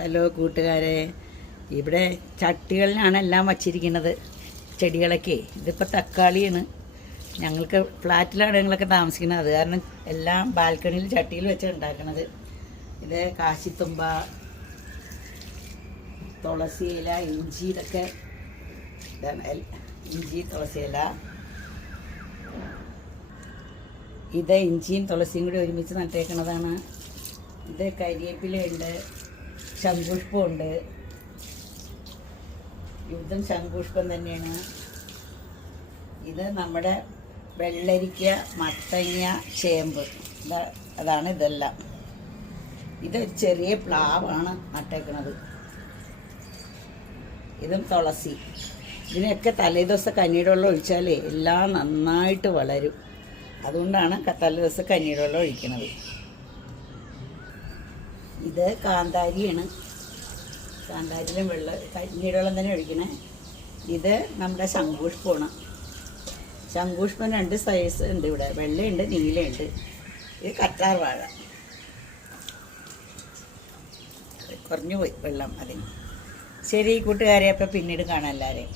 Hello കൂട്ടുകാരെ, ഇവിടെ ചട്ടികളിലാണ് എല്ലാം വച്ചിരിക്കുന്നത് ചെടികളൊക്കെ. ഇതിപ്പോൾ തക്കാളിയാണ്. ഞങ്ങൾക്ക് ഫ്ലാറ്റിലാണ് ഞങ്ങളൊക്കെ താമസിക്കുന്നത്. അത് കാരണം എല്ലാം ബാൽക്കണിയിൽ ചട്ടിയിൽ വെച്ച് ഉണ്ടാക്കുന്നത്. ഇത് കാശിത്തുമ്പ, തുളസി ഇല, ഇഞ്ചി, ഇതൊക്കെ ഇതാണ്. ഇഞ്ചി, തുളസി ഇല. ഇത് ഇഞ്ചിയും തുളസിയും കൂടി ഒരുമിച്ച് നട്ടേക്കുന്നതാണ്. ഇത് കരിവേപ്പിലയുണ്ട്, ശംഖുഷ്പമുണ്ട്. ഇതും ശംഖുഷ്പം തന്നെയാണ്. ഇത് നമ്മുടെ വെള്ളരിക്ക, മത്തങ്ങ, ചേമ്പ്, അതാണ് ഇതെല്ലാം. ഇത് ചെറിയ പ്ലാവാണ് നട്ടേക്കുന്നത്. ഇതും തുളസി. ഇതിനൊക്കെ തലേദിവസം കഞ്ഞിയുടെ വെള്ളം ഒഴിച്ചാലേ എല്ലാം നന്നായിട്ട് വളരും. അതുകൊണ്ടാണ് തലേദിവസം കഞ്ഞിയുടെ വെള്ളം ഒഴിക്കുന്നത്. ഇത് കാന്താരിയാണ്. കാന്താരിയിലും കഞ്ഞിയുടെ വെള്ളം തന്നെ ഒഴിക്കണേ. ഇത് നമ്മുടെ ശംഖുഷ്പമാണ്. ശംഖുഷ്പം 2 സൈസ് ഉണ്ട് ഇവിടെ, വെള്ളയുണ്ട്, നീലയുണ്ട്. ഇത് കറ്റാർ വാഴ. കുറഞ്ഞു പോയി വെള്ളം അതിന്. ശരി കൂട്ടുകാരെ, അപ്പം പിന്നീട് കാണാം എല്ലാവരെയും.